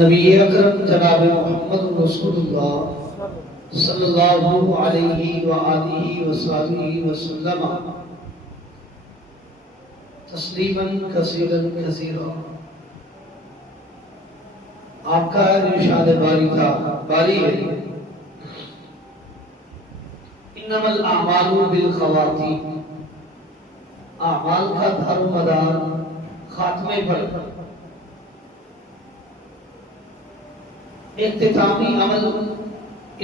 نبی اکرم جناب محمد رسول اللہ صلی اللہ علیہ وآلہ وصحبہ وسلم تسلیما کثیرا کثیرا۔ آپ کا ارشاد باری ہے انما الاعمال بالخواتیم، اعمال کا دار و مدار خاتمے پر۔ اختتامی عمل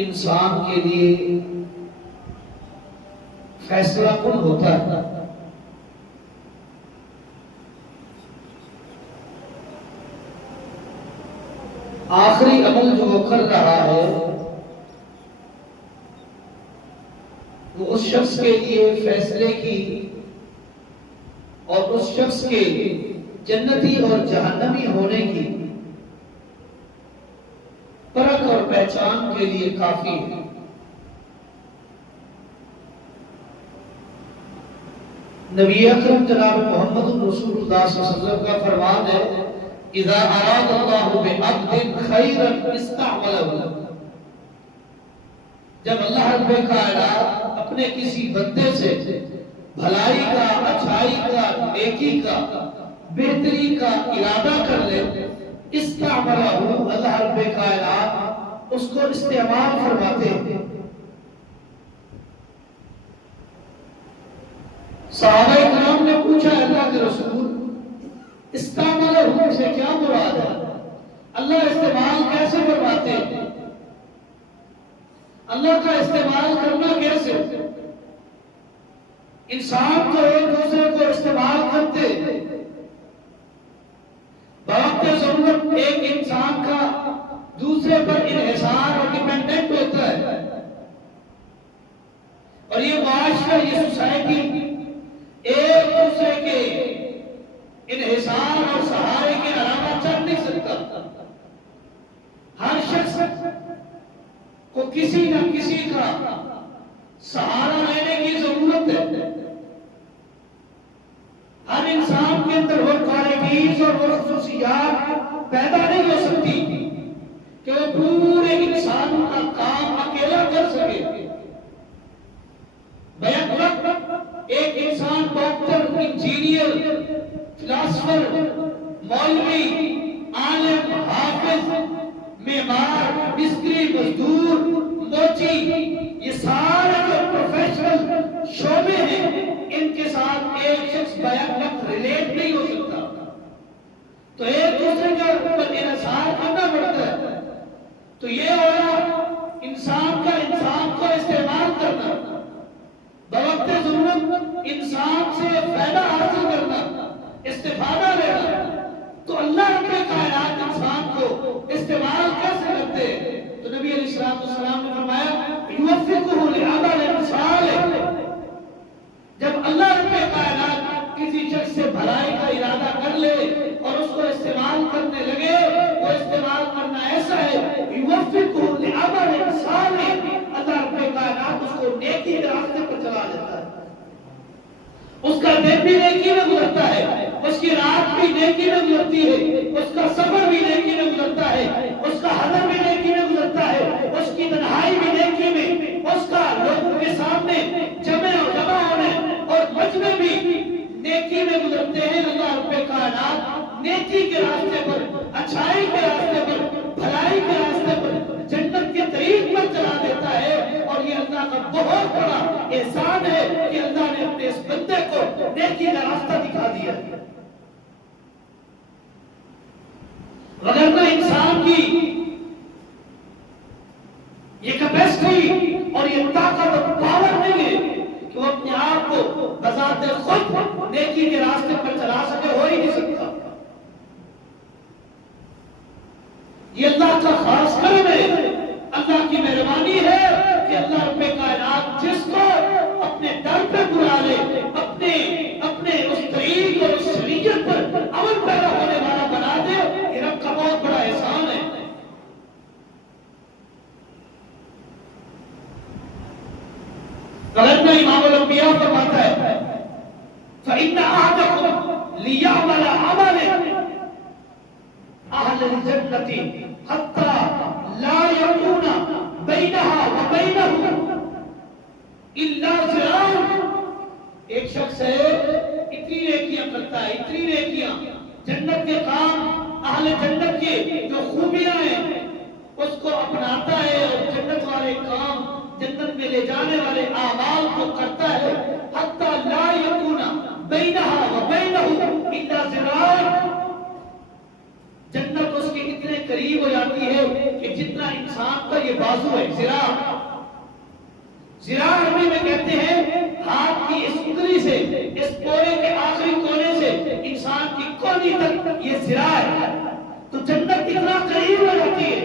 انسان کے لیے فیصلہ کن ہوتا ہے۔ آخری عمل جو وہ کر رہا ہے وہ اس شخص کے لیے فیصلے کی اور اس شخص کے جنتی اور جہنمی ہونے کی پرکھ اور پہچان کے لیے کافی ہے۔ نبی اکرم جناب محمد رسول اللہ صلی اللہ علیہ وسلم کا فرمان ہے اذا اراد اللہ بعبد خیرا استعملہ، جب اللہ رب کائنات اپنے کسی بندے سے بھلائی کا، اچھائی کا، نیکی کا، بہتری کا ارادہ کر لے، استعملہ، اللہ رب کائنات اس کو استعمال فرماتے ہیں۔ صحابہ کرام نے پوچھا اللہ کے رسول استعملہ سے کیا مراد ہے؟ اللہ استعمال کیسے فرماتے ہیں؟ اللہ کا استعمال کرنا کیسے؟ انسان تو ایک دوسرے کو استعمال کرتے، بوقت ضرورت ایک انسان کا دوسرے پر انحصار اور ڈیپینڈنٹ ہوتا ہے، اور یہ معاشرہ، یہ سوسائٹی ایک دوسرے کے انحصار اور سہارے کے علاوہ چل نہیں سکتا۔ ہر شخص کو کسی نہ کسی کا سہارا لینے کی ضرورت ہے۔ ہر انسان کے اندر وہ کوالٹیز اور وہ خصوصیات پیدا نہیں ہو سکتی کہ وہ پورے انسان کا کام اکیلا کر سکے۔ بیک وقت ایک انسان ڈاکٹر، انجینئر، فلاسفر، مولوی، عالم، حافظ، معمار، مستری، مزدور، موچی، یہ سارے جو پروفیشنل شعبے ہیں ان کے ساتھ ایک شخص بیک وقت ریلیٹ نہیں ہو سکتا، تو ایک دوسرے کے اوپر انحصار کرنا پڑتا ہے۔ تو یہ ہوا انسان کا انسان کو استعمال کرنا، بوقت ضرورت انسان سے فائدہ حاصل کرنا، استفادہ لینا۔ تو اللہ رب کائنات انسان کو استعمال کیسے کرتے ہیں؟ تو نبی علیہ السلام نے فرمایا یوفقہ لعمل صالح، جب اللہ رب کائنات کسی شخص سے بھلائی کا ارادہ کر لے اور اس کو استعمال کرنے لگے، وہ استعمال کرنا ایسا ہے یوفقہ لعمل صالح، اللہ رب کائنات اس کو نیکی کے راستے پر چلا دیتا ہے۔ اس کا دن بھی نیکی میں گزرتا ہے، اس کی رات بھی نیکی میں گزرتی ہے، اس کا سفر بھی نیکی میں گزرتا ہے، اس کا حضر بھی نیکی میں گزرتا ہے، اس کی تنہائی بھی نیکی میں، اس کا لوگوں کے سامنے جمع ہونے اور مجمع بھی نیکی میں گزرتے ہیں۔ اللہ رب کائنات نیکی کے راستے پر، اچھائی کے راستے پر، بھلائی کے راستے پر، جنت کے طریق پر چلا دیتا ہے، اور یہ اللہ کا بہت بڑا احسان ہے کہ اللہ نے اپنے اس بندے کو نیکی کا راستہ دکھا دیا۔ وگرنہ انسان کی یہ کیپیسٹی اور یہ طاقت اور پاور نہیں ہے کہ وہ اپنے آپ کو بذات خود نیکی کے راستے پر چلا سکے، ہو ہی نہیں سکتا۔ یہ اللہ کا خاص کرم ہے، اللہ کی مہربانی ہے کہ اللہ رب کائنات جس کو اپنے در پہ بلا لے، اپنے اس طریق اور اس شریعت پر عمل پیدا ہونے والا بنا دے، یہ رب کا بہت بڑا احسان ہے۔ غلط میں امام الانبیاء فرماتا ہے فَإِنَّ أَحَدَكُمْ لِيَعْمَلَ عَمَلًا اہل الجنة حتى لا يكون بينها وبينه الا ذراع. ایک شخص ہے اتنی نیکیاں کرتا ہے، اتنی نیکیاں، جنت کے کام، اہل جنت کے جو خوبیاں ہیں اس کو اپناتا ہے اور جنت والے کام، جنت میں لے جانے والے اعمال کو کرتا ہے. حتی لا یکون بینہا و بینہ الا ذراع. جنت اس کے اتنے قریب ہو جاتی ہے کہ جتنا انسان کا یہ بازو ہے. ذراع عربی میں کہتے ہیں ہاتھ کی اس انگلی سے اس پورے کے آخری کونے سے انسان کی کونی تک یہ ذراع ہے. تو جنت اتنا قریب ہو جاتی ہے.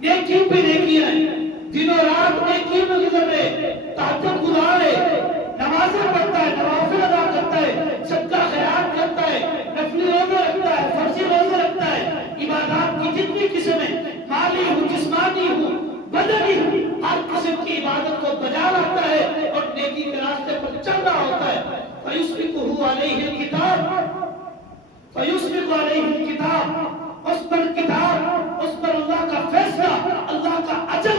نیکی پہ نیکیاں ہیں، دنوں رات نیکی میں گزر رہے، تہجد گزار رہے، نمازیں پڑھتا ہے، نوافل ادا کرتا ہے، صدقہ خیرات کرتا ہے، نفلی روزے رکھتا ہے، فرضی روزے رکھتا ہے، عبادات کی جتنی قسم ہے، مالی ہو، جسمانی ہو، بدنی ہو، ہر قسم کی عبادت کو بجا لاتا ہے اور نیکی کے راستے پر چل رہا ہوتا ہے. فَيُسْبِقُهُ عَلَيْهِ الْكِتَابُ فَيُسْبِقُ عَلَيْهِ الْكِتَابُ. اس پر کتاب، اس پر اللہ کا فیصلہ، اللہ کا اجل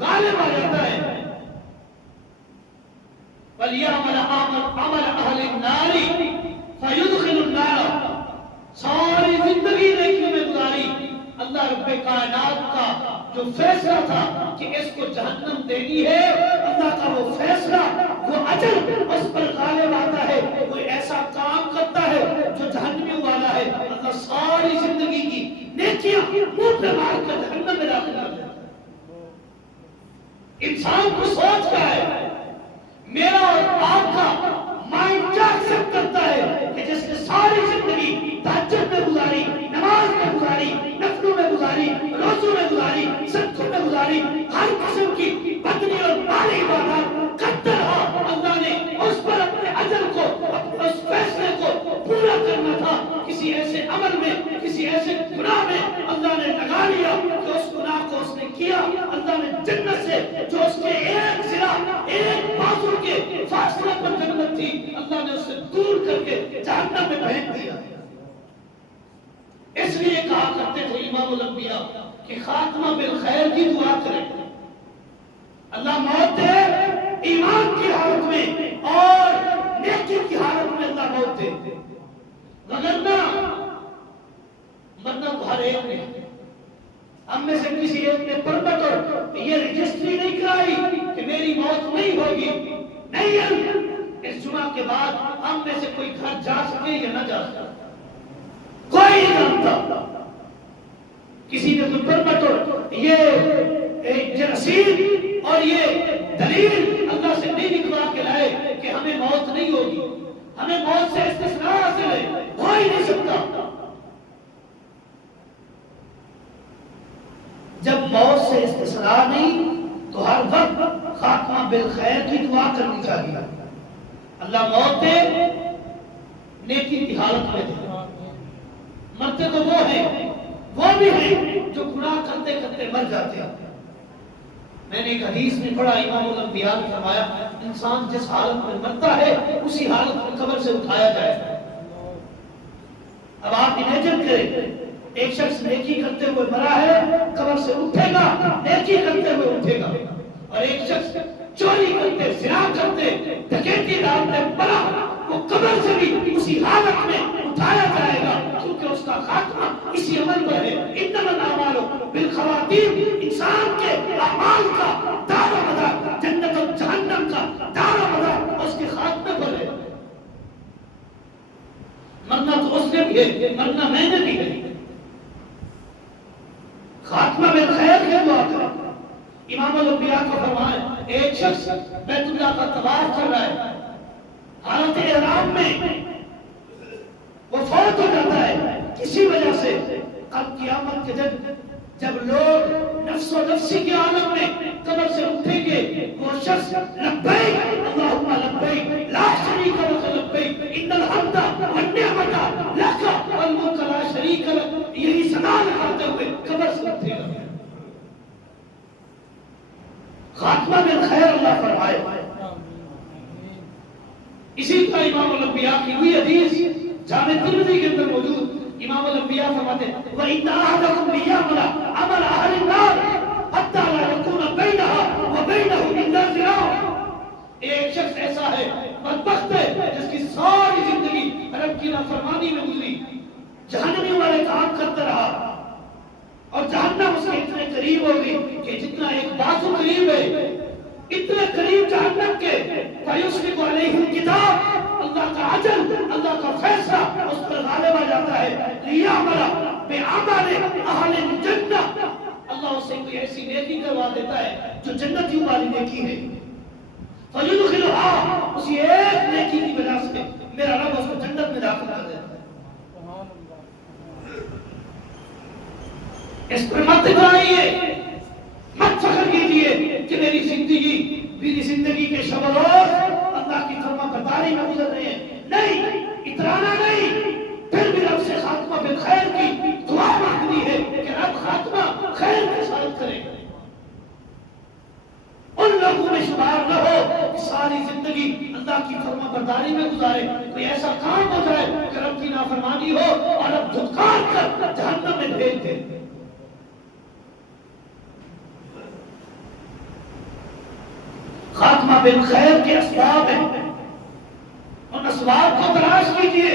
غالب آ جاتا ہے. وَلْيَعْمَلْ عَمَلَ أَهْلِ النَّارِ فَيُدْخِلُ النَّارَ. ساری زندگی نیکیوں میں گزاری. اللہ رب کائنات کا جو فیصلہ تھا کہ اس کو جہنم دینی ہے، اللہ کا وہ فیصلہ، وہ اجل اس پر غالب آتا ہے. کوئی ایسا کام کرتا ہے جو جہنمی والا ہے، اللہ ساری زندگی کی نیکیاں منہ پہ مار کر جہنم میں داخل کر دیتا ہے. انسان کو سوچ کا ہے، میرا اور آپ کا مائنڈ کیا ایکسپٹ کرتا ہے کہ جس نے ساری زندگی تہجد میں گزاری، نماز میں گزاری، نفلوں میں گزاری، روزوں میں گزاری، صدقوں میں گزاری، ہر قسم کی بدنی اور مالی عبادات کرتا رہا. اللہ نے اس پر اپنے اجل کو، اپنے اس فیصلے کو پورا کرنا تھا. کسی ایسے عمل میں، کسی ایسے گناہ میں اللہ نے لگا لیا کہ اس گناہ کو اس نے کیا. اللہ نے جنت سے جو اس کے ایک ذرا، ایک بازو کے فاصلے پر جنت تھی، اللہ نے اسے دور کر کے جہنم میں پھینک دیا. اس لیے کہا کرتے تھے امام الانبیاء کہ خاتمہ بالخیر کی دعا کریں. اللہ موت دے ایمان کی حالت میں اور نیکی کی حالت میں اللہ موت دے. وگرنہ مرنا تو ہر ایک نے. ہم میں سے کسی ایک نے پرمٹ اور یہ رجسٹری نہیں کرائی کہ میری موت نہیں ہوگی. نہیں ہے. اس جمعہ کے بعد ہم میں سے کوئی گھر جا سکے یا نہ جا سکے کوئی نہیں جانتا. کسی نے کوئی پرمٹ اور یہ رسید اور یہ دلیل اللہ سے نہیں نکلا کے لائے کہ ہمیں موت نہیں ہوگی، ہمیں موت سے استثناء حاصل ہے. ہو ہی نہیں سکتا. جب موت سے استثناء نہیں تو ہر وقت خاتمہ بالخیر کی دعا کرنی چاہیے. اللہ موت دے، نیکی کی حالت میں دے. مرتے تو وہ ہیں، وہ بھی ہیں جو گناہ کرتے کرتے مر جاتے ہیں. میں نے ایک حدیث میں پڑھا، امام الانبیاء نے فرمایا انسان جس حالت میں مرتا ہے اسی حالت میں قبر سے اٹھایا جائے. اب آپ امیجن کریں، ایک شخص نیکی کرتے ہوئے مرا ہے، قبر سے اٹھے گا، نیکی کرتے ہوئے اٹھے گا. اور ایک شخص چوری کرتے، زنا کرتے، ڈکیتی ڈالتے مرا، وہ قبر سے بھی اسی حالت میں اٹھایا جائے گا کیونکہ اس کا خاتمہ اسی عمل پر ہے. انما الاعمال بالخواتیم. انسان کے اعمال کا دار و مدار، جنت اور جہنم کا دار و مدار اس کے خاتمے پر ہے. مرنا تو اس نے بھی ہے، مرنا میں نے بھی ہے. خاتمہ بالخیر کی دعا کریں. امام الانبیاء کا فرمان ہے، ایک شخص بیت اللہ کا طواف کر رہا ہے، حالت احرام میں وہ فوت ہو جاتا ہے کسی وجہ سے. کل قیامت کے دن جب لوگ نفس و نفسی کی عالم میں قبر سے اٹھیں گے، وہ شخص لبیک اللہم لبیک لا شریک لک لبیک ان الحمد والنعمت لک والملک لا شریک لک، یہی صدا لگاتے ہوئے قبر سے اٹھے گا. خاتمہ بالخیر اللہ فرمائے. اسی طرح امام الانبیاء کی ہوئی حدیث جامع ترمذی کے اندر موجود امام الانبیاء فرماتے ہیں وَإِنَّ أَحَدَكُمْ لِيَعْمَلَ عَمَلَ أَهْلِ النَّارِ حَتَّى لَا يَكُونَ بَيْنَهَا وَبَيْنَهُ إِلَّا ذِرَاعٌ. ایک شخص ایسا ہے بدبخت ہے جس کی ساری زندگی رب کی نافرمانی میں گزری، جہنمی والے کام کرتا رہا اور جہنم اس کے اتنے قریب ہو گئی کہ جتنا ایک بازو قریب ہے اتنے قریب جہنم کے فَيُسْبِقُ عَلَيْهِ الْكِتَابُ، اللہ کا اجل، اللہ کا فیصلہ اس پر غالب آ جاتا ہے. لِيَعْمَلَ بِعَمَلِ أَهْلِ الْجَنَّةِ، اللہ اسے کوئی ایسی نیکی کروا دیتا ہے جو جنتیوں والی نیکی ہے. فَيُدْخِلُهَا، اسی ایک نیکی کی وجہ سے میرا رب اس کو جنت میں داخل کر دیتا ہے. اس پر مت گھبرائیے، مت فخر کیجیے کہ میری زندگی کے شب و روز اللہ کی فرما برداری میں گزر رہے ہیں. نہیں، اترانا نہیں، پھر بھی رب سے خاتمہ بالخیر کی دعا مانگنی ہے کہ رب خاتمہ خیر کے ساتھ کرے. ان لوگوں میں شمار نہ ہو کہ ساری زندگی اللہ کی فرما برداری میں گزارے. کوئی ایسا کام ہو جائے کہ رب کی نافرمانی ہو اور رب دھتکار کر جہنم میں بھیج دے. خاتمہ بالخیر کے اسباب ہیں، ان اسباب کو تلاش کیجیے.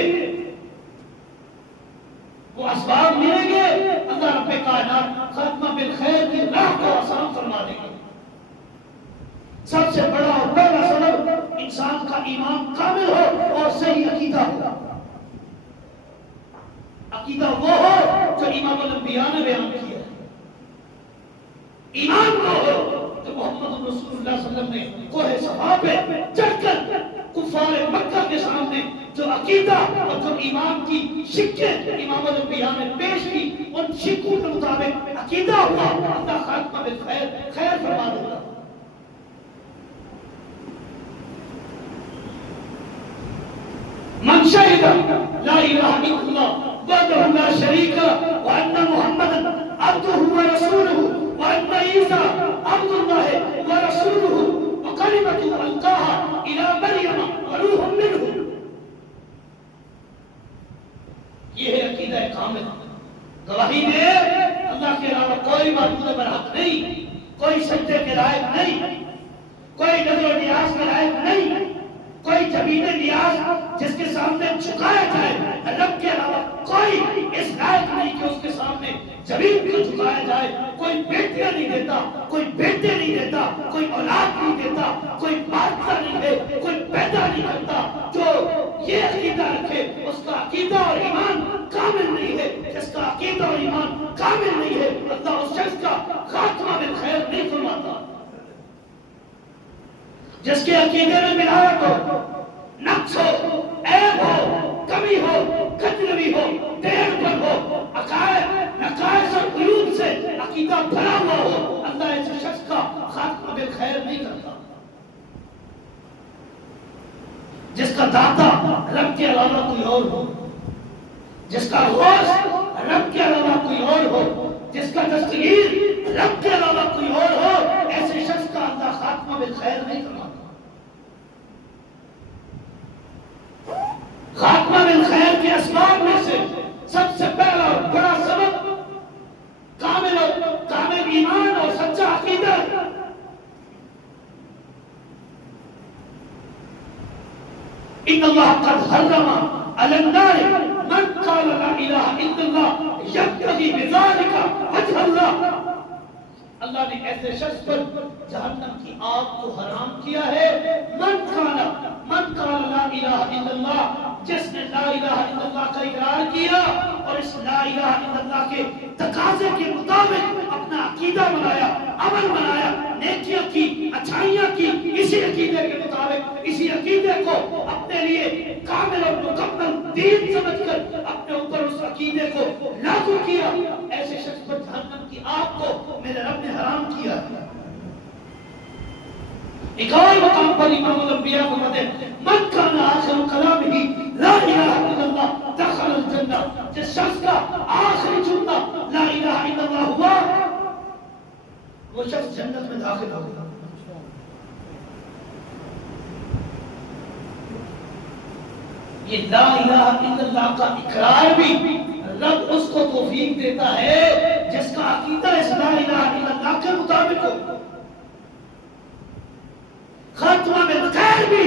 وہ اسباب ملیں گے اللہ رب کائنات خاتمہ بالخیر کی راہ کو آسان فرما دیں گے. سب سے بڑا اور پہلا سبب انسان کا ایمان کامل ہو اور صحیح عقیدہ ہو. عقیدہ وہ ہو جو امام الانبیاء نے بیان کیا. ایمان وہ ہو کہ محمد رسول اللہ صلی اللہ علیہ وسلم نے کوہ صفا پہ چڑھ کر کفار مکہ کے سامنے جو عقیدہ اور جو ایمان کی شکیں امام الانبیاء نے پیش کی، ان شکوں کے مطابق عقیدہ ہوا، اللہ خاتمہ بالخیر خیر فرما دیتا. من شہد لا الہ الا اللہ وحدہ لا شریک لہ وان محمدا عبدہ ورسولہ وان عیسی عبد اللہ ورسولہ وکلمۃ القاها الی مریم وروح منہ. یہ ہے عقیدہ کامل. گواہی دے اللہ کے علاوہ کوئی معبود برحق نہیں، کوئی سجدے کے لائق نہیں، کوئی نذر و نیاز کے لائق نہیں، کوئی جبین نیاز جس کے سامنے جھکایا جائے رب کے علاوہ کوئی اس لائق نہیں کہ اس کے سامنے زمین کو جھکایا جائے. کوئی بیٹیاں نہیں دیتا، کوئی بیٹے نہیں دیتا، کوئی اولاد نہیں دیتا، کوئی بادشاہ نہیں دے، کوئی پیدا نہیں کرتا. جو یہ عقیدہ رکھے اس کا عقیدہ اور ایمان کامل نہیں ہے. جس کا عقیدہ اور ایمان کامل نہیں ہے اللہ اس شخص کا خاتمہ بالخیر نہیں فرماتا. جس کے عقیدے میں ملاوٹ ہو، نقص ہو، عیب ہو، کمی ہو، کجروی ہو، ٹیڑھ پن ہو، عقائد نقائص اور عیوب سے عقیدہ بھرا ہوا ہو، اللہ ایسے شخص کا خاتمہ بالخیر نہیں کرتا. جس کا داتا رب کے علاوہ کوئی اور ہو، جس کا غوث رب کے علاوہ کوئی اور ہو، جس کا دستگیر رب کے علاوہ کوئی اور ہو، ایسے شخص کا اللہ خاتمہ بالخیر نہیں کرتا. خاتمہ بالخیر کے اسباب میں سے سب سے پہلا اور بڑا سبب کامل ایمان اور سچا عقیدہ. ان اللہ قد حرم علی النار من قال لا الہ الا اللہ یبتغی بذلک وجہ اللہ. اللہ نے ایسے شخص پر جہنم کی آگ کو حرام کیا ہے. من قال لا الہ الا اللہ، جس نے لا الہ الا اللہ کا اقرار کیا اور اس لا الہ الا اللہ کے تقاضے کے مطابق اپنا عقیدہ بنایا، عمل بنایا، نیکیاں کی، اچھائیاں کی، اسی عقیدے کے مطابق، اسی عقیدے کو اپنے لیے کامل اور مکمل دین سمجھ کر اپنے اوپر اس عقیدے کو لاگو کیا، ایسے شخص پر جہنم کی آگ کو میرے رب نے حرام کیا. ایک اور مقام پر امام الانبیاء فرماتے ہیں من کان آخر کلامہ لا الہ الا اللہ دخل الجنہ. جس شخص کا آخری جملہ لا الہ الا اللہ ہوا وہ شخص جنت میں داخل ہو گیا. یہ لا الہ الا اللہ کا اقرار بھی رب اس کو توفیق دیتا ہے جس کا عقیدہ اس لا الہ الا اللہ کے مطابق ہو. خاتمہ بالخیر بھی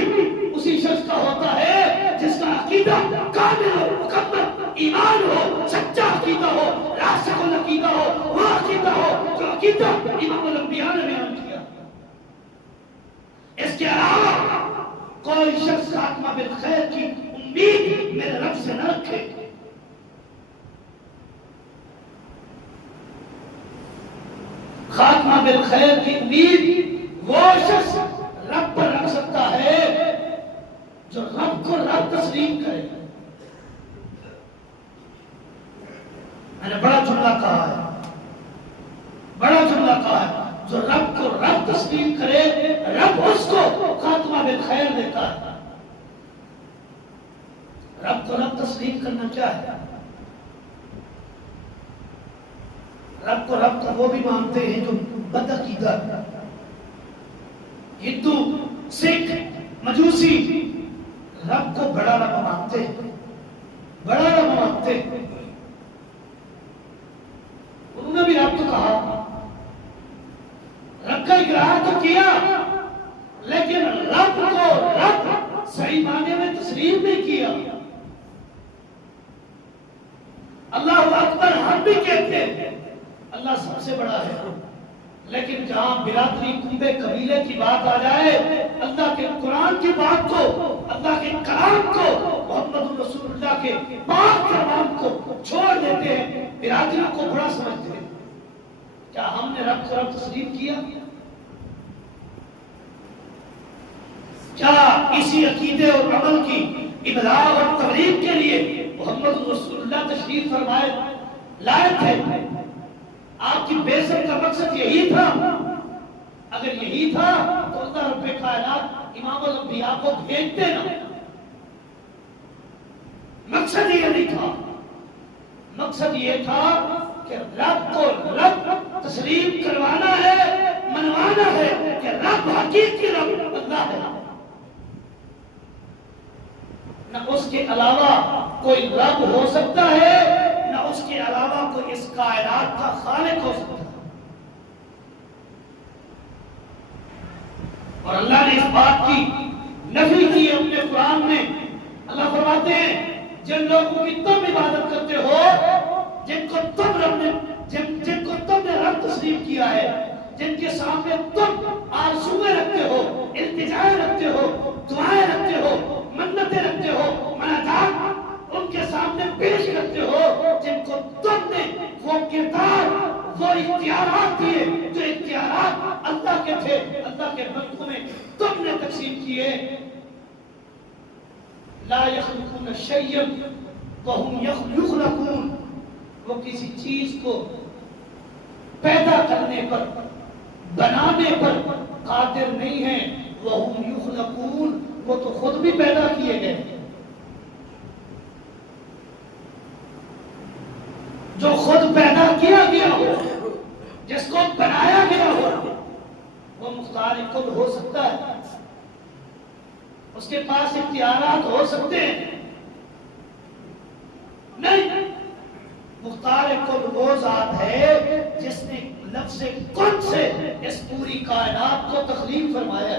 اسی شخص کا ہوتا ہے جس کا عقیدہ کامل ہو، مکمل ایمان ہو، سچا عقیدہ ہو، راسخ العقیدہ ہو، وہ عقیدہ ہو جو عقیدہ امام الانبیاء نے بیان کیا. اس کے علاوہ کوئی شخص خاتمہ بالخیر کی امید میرے رب سے نہ رکھے. خاتمہ بالخیر کی امید وہ شخص رب پر رکھ سکتا ہے جو رب کو رب تسلیم کرے. میں نے بڑا جملہ کہا ہے، بڑا جملہ کہا ہے، جو رب کو رب تسلیم کرے رب اس کو خاتمہ بالخیر دیتا ہے. رب کو رب تسلیم کرنا کیا ہے؟ رب کو رب تو وہ بھی مانتے ہیں جو بدعقیدہ، ہندو، سکھ، مجوسی رب کو بڑا رب مانتے ہیں، بڑا رب مانتے ہیں. انہوں نے بھی رب تو کہا، رب کا اقرار تو کیا، لیکن رب کو رب صحیح معنی میں تسلیم نہیں کیا. اللہ اکبر ہم بھی کہتے ہیں اللہ سب سے بڑا ہے، لیکن جہاں برادری کنبے قبیلے کی بات آ جائے، اللہ کے قرآن کی بات کو، اللہ کے کلام کو، محمد رسول اللہ کے پاک فرمان کو چھوڑ دیتے ہیں، برادری کو بڑا سمجھتے ہیں. کیا ہم نے رب کو رب تسلیم کیا؟ کیا اسی عقیدے اور عمل کی ابلاغ اور تبلیغ کے لیے محمد رسول اللہ تشریف فرمائے لائے تھے؟ آپ کی بعثت کا مقصد یہی تھا؟ اگر یہی تھا تو اللہ رب کائنات امام الانبیاء کو بھیجتے نہ. مقصد یہ نہیں تھا، مقصد یہ تھا کہ رب کو رب تسلیم کروانا ہے، منوانا ہے کہ رب حقیقی رب اللہ ہے. نہ اس کے علاوہ کوئی رب ہو سکتا ہے، نہ اس کے علاوہ کوئی اس کائنات کا خالق ہو سکتا ہے. اور اللہ نے اس بات کی نفی کی ہے اپنے قرآن میں. اللہ فرماتے ہیں جن لوگوں کی تم عبادت کرتے ہو، جن کو تم نے رب تسلیم کیا ہے، جن کے سامنے تم آرزویں رکھتے ہو، التجائیں رکھتے ہو، دعائیں رکھتے ہو، منتیں رکھتے ہو، مناجات ان کے سامنے پیش کرتے ہو، جن کو تم نے وہ کردار، وہ اختیارات دیے جو اختیارات اللہ کے تھے، اللہ کے بندوں میں تم نے تقسیم کیے. لا یخلقون شیئا وهم یخلقون، وہ کسی چیز کو پیدا کرنے پر، بنانے پر قادر نہیں ہیں. وهم یخلقون، وہ تو خود بھی پیدا کیے گئے. جو خود پیدا کیا گیا ہو، جس کو بنایا گیا ہو، وہ مختار کل ہو سکتا ہے، اس کے پاس اختیارات ہو سکتے ہیں. نہیں، مختار کل وہ ذات ہے جس نے لفظ کن سے اس پوری کائنات کو تخلیق فرمایا.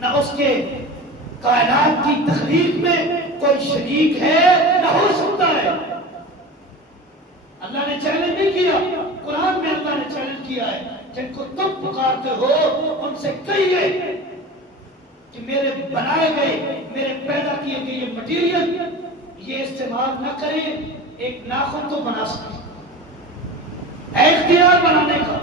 نہ اس کے کائنات کی تخلیق میں کوئی شریک ہے، نہ ہو سکتا ہے. اللہ نے چیلنج نہیں کیا، قرآن میں اللہ نے چیلنج کیا ہے جن کو تم پکارتے ہو ان سے کہیے کہ میرے بنائے گئے، میرے پیدا کیے گئے یہ مٹیریل یہ استعمال نہ کریں. ایک ناخن تو بنا سکتے، اختیار بنانے کا.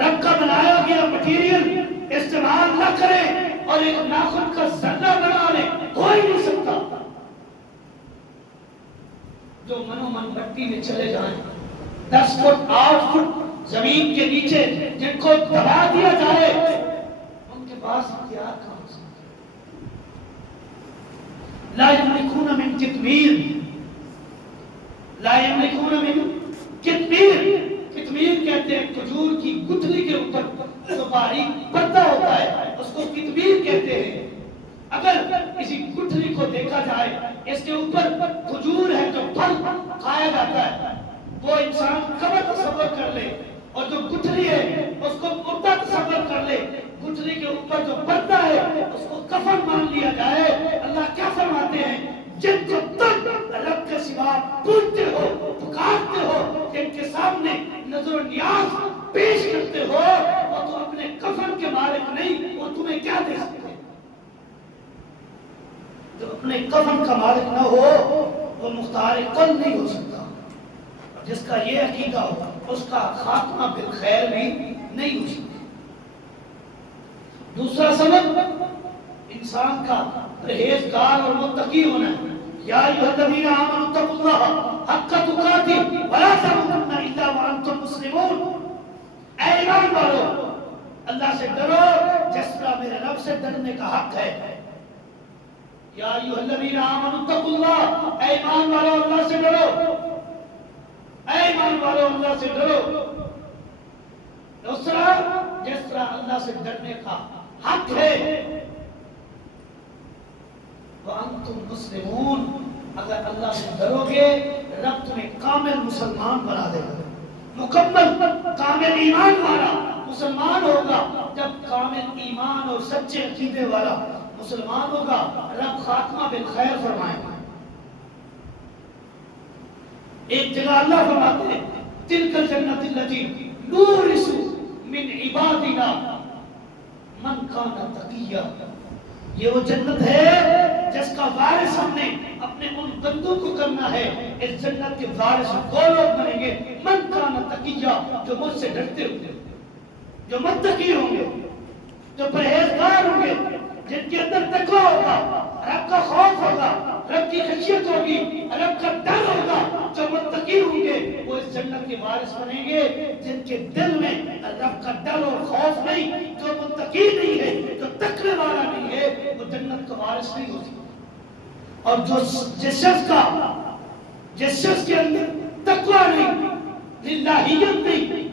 رب کا بنایا گیا مٹیریل استعمال نہ کریں اور ایک ناخن کا ذرہ بنا لیں، ہو ہی نہیں سکتا. جو منو من مٹی میں چلے جائیں، 10 فٹ 8 فٹ زمین کے نیچے جن کو دبا دیا جائے، ان کے پاس اختیار کہاں ہو سکتا ہے؟ لا یملکون من قطمیر، لا یملکون من قطمیر. قطمیر کہتے ہیں کھجور کی گٹھلی کے اوپر جو باریک پردہ ہوتا ہے، اس کو قطمیر کہتے ہیں. اگر کسی گٹھلی کو دیکھا جائے اس کے اوپر کھجور ہے جو پھل کھایا جاتا ہے، وہ انسان قبر تصور کر لے، اور جو گٹھلی ہے اس کو مردہ تصور کر لے، گٹھلی کے اوپر جو پردہ ہے اس کو کفن مان لیا جائے۔ اللہ کیا فرماتے ہیں؟ جن کو تم رب کے سوا پوجتے ہو، پکارتے ہو، جن کے سامنے نظر و نیاز پیش کرتے ہو، وہ تو اپنے کفن کے مالک نہیں، وہ تمہیں کیا دے سکتے ہیں؟ جو اپنے کفن کا مالک نہ ہو وہ مختار کل نہیں ہو سکتا، جس کا یہ عقیدہ ہو اس کا خاتمہ بالخیر بھی نہیں ہو سکتا۔ دوسرا سبب انسان کا پرہیزگار اور متقی ہونا ہے۔ یا ایھا الذین آمنوا اتقوا اللہ حق تقاتہ ولا تموتن الا وانتم مسلمون۔ اے ایمان والو، اللہ سے ڈرو جس طرح میرے رب سے ڈرنے کا حق ہے۔ یا ایھا الذین آمنوا اتقوا اللہ، اے ایمان والو اللہ سے ڈرو، اے ایمان والو اللہ سے ڈرو اس طرح جس طرح اللہ سے ڈرنے کا حق ہے۔ وَأَنْتُمْ مُسْلِمُونَ، اگر اللہ سے ڈرو گے رب تمہیں کامل مسلمان بنا دے گا، مکمل کامل ایمان والا مسلمان ہوگا۔ جب کامل ایمان اور سچے عقیدے والا مسلمان ہوگا رب خاتمہ بالخیر فرمائے گا۔ ایک جگہ اللہ فرماتے ہیں تِلْكَ الْجَنَّةُ الَّتِي نُورِثُ مِنْ عِبَادِنَا مَنْ كَانَ تَقِيًّا، یہ وہ جنت ہے جس کا وارث ہم نے اپنے ان بندوں کو کرنا ہے۔ اس جنت کے وارث وہ لوگ بنیں گے من کان تقیہ، جو مجھ سے ڈرتے ہوں گے، جو متقی ہوں گے، جو پرہیزگار ہوں گے، جن کے اندر تقویٰ ہوگا، رب کا خوف ہوگا، رب کی خشیت ہوگی، رب کا ڈر ہوگا۔ جو متقی ہوں گے وہ اس جنت کے وارث بنیں گے۔ جن کے دل میں رب کا ڈر اور خوف نہیں، جو متقی نہیں ہے، جو تقوی والا نہیں ہے، وہ جنت کا وارث نہیں ہو سکتا۔ اور جس شخص کے اندر تقویٰ نہیں، للہیت نہیں،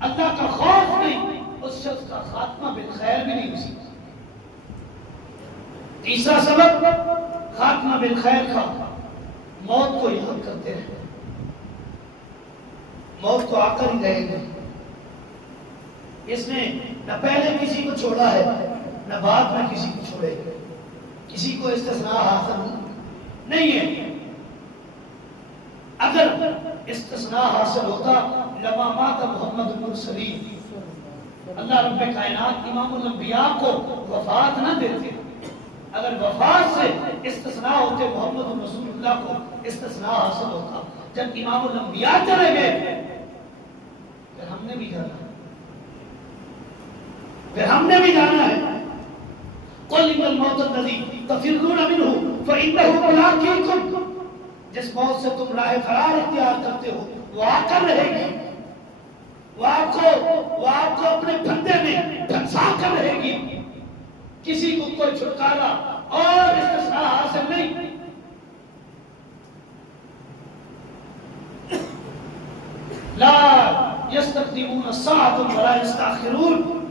اللہ کا خوف نہیں، اس شخص کا خاتمہ بالخیر بھی نہیں ہو سکتا۔ تیسرا سبب خاتمہ بالخیر کا، موت کو یاد کرتے رہے۔ موت کو آ کر ہی رہیں گے۔ اس نے نہ پہلے کسی کو چھوڑا ہے نہ بعد میں کسی کو چھوڑے، کسی کو استثناء حاصل نہیں ہے۔ اگر استثناء حاصل ہوتا لما مات محمد المرسلین، اللہ رب کائنات امام الانبیاء کو وفات نہ دیتے۔ اگر وفات سے استثناء ہوتے محمد رسول اللہ کو استثناء حاصل ہوتا۔ جب امام الانبیاء چلے گئے پھر ہم نے بھی جانا ہے، پھر ہم نے بھی جانا ہے۔ قُلْ إِنَّ الْمَوْتَ الَّذِي تَفِرُّونَ مِنْهُ فَإِنَّهُ مُلَاقِيكُمْ، جس موت سے تم راہ فرار اختیار کرتے ہو وہ آ کر رہے گی، وہ آپ کو اپنے پھندے میں دھنسا کر رہے گی۔ کسی کو کوئی چھٹکارا اور استثناء حاصل نہیں۔ لا يستقدمون الساعة ولا يستأخرون،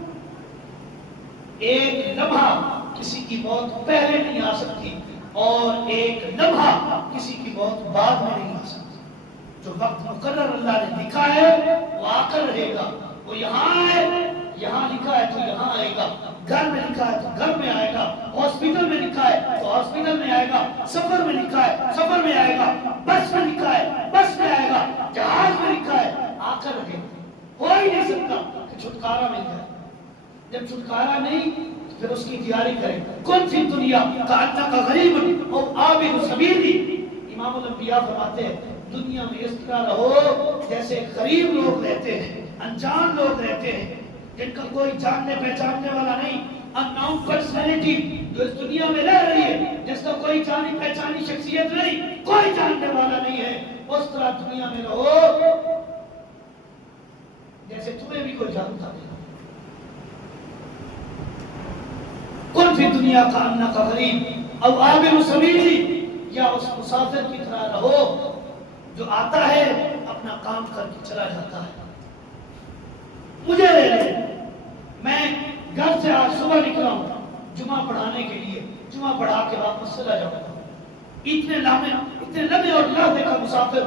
ایک لمحہ کسی کی موت پہلے نہیں آ سکتی اور ایک لمحہ کسی کی موت بعد میں نہیں آ سکتی۔ جو وقت مقرر اللہ نے لکھا ہے وہ آ کر رہے گا۔ وہ یہاں ہے، یہاں لکھا ہے تو یہاں آئے گا، گھر میں لکھا ہے تو گھر میں آئے گا، ہاسپٹل میں لکھا ہے تو ہاسپٹل میں آئے گا، سفر میں لکھا ہے سفر میں آئے گا، بس میں لکھا ہے بس میں آئے گا، جہاز میں لکھا ہے آ کر رہے گا۔ ہو ہی نہیں سکتا کہ چھٹکارا مل جائے۔ جب چھٹکارا نہیں پھر اس کی تیاری کریں۔ کن فی دنیا کأنک غریب او عابر سبیل، امام الانبیاء فرماتے ہیں دنیا میں اس طرح رہو جیسے غریب لوگ رہتے ہیں، انجان لوگ رہتے ہیں، جن کا کوئی جاننے پہچاننے والا نہیں، انناؤن پرسنالٹی جو اس دنیا میں رہ رہی ہے، جس کا کوئی جانی پہچانی شخصیت نہیں، کوئی جاننے والا نہیں ہے، اس طرح دنیا میں رہو جیسے تمہیں بھی کوئی جانتا نہیں۔ کن فی دنیا کأنک غریب او عابر سبیل، یا اس مسافر کی طرح رہو جو آتا ہے اپنا کام کر کے چلا جاتا ہے۔ مجھے لے لے، میں گھر سے آج صبح نکلا ہوں جمعہ پڑھانے کے لیے، جمعہ پڑھا کے واپس چلا جاؤں گا. اتنے لمحے اور لحظے کا مسافر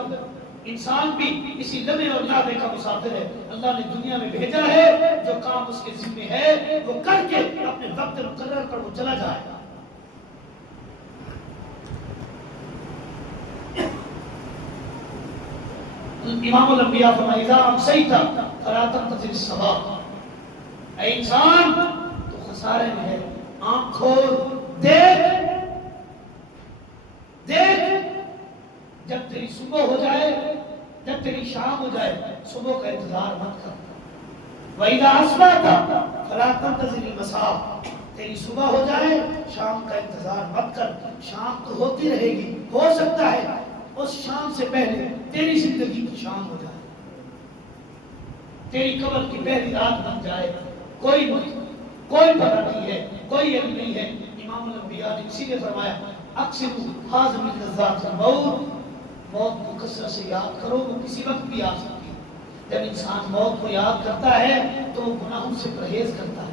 انسان بھی اسی لمحے اور لحظے کا مسافر ہے. اللہ نے دنیا میں بھیجا ہے، جو کام اس کے ذمہ ہے وہ کر کے اپنے وقت مقرر پر وہ چلا جائے. امام الانبیاء فرمائے اذا امسیت فلا تنتظر الصباح. اے انسان تو خسارے میں ہے، آنکھ کھول، دیکھ جب تیری صبح ہو جائے، جب تیری شام ہو جائے، صبح کا انتظار مت کر. وَإِذَا أَصْبَحْتَ فَلَا تَنتَظِرِ الْمَسَاءَ. تیری صبح ہو جائے، شام کا انتظار مت کر. شام تو ہوتی رہے گی، ہو سکتا ہے اس شام سے پہلے تیری زندگی کی شام ہو جائے، تیری قبر کی پہلی رات بن جائے. کوئی پتہ نہیں ہے، کوئی علم نہیں ہے. امام الانبیاء نے اسی نے فرمایا اکثر حاضم اللذات الموت. موت کو کثرت سے یاد کرو، وہ کسی وقت بھی آ سکتی ہے. جب انسان موت کو یاد کرتا ہے تو وہ گناہوں سے پرہیز کرتا ہے،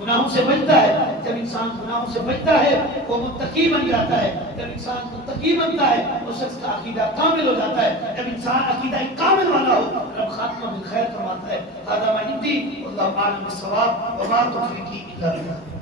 گناہوں سے بچتا ہے. جب انسان گناہوں سے بچتا ہے وہ متقی بن جاتا ہے. جب انسان متقی بنتا ہے وہ شخص کا عقیدہ کامل ہو جاتا ہے. جب انسان عقیدہ کامل والا ہو رب خاتمہ بالخیر فرماتا ہے. هذا ما عندي والله اعلم بالصواب وما توفيقي الا بالله.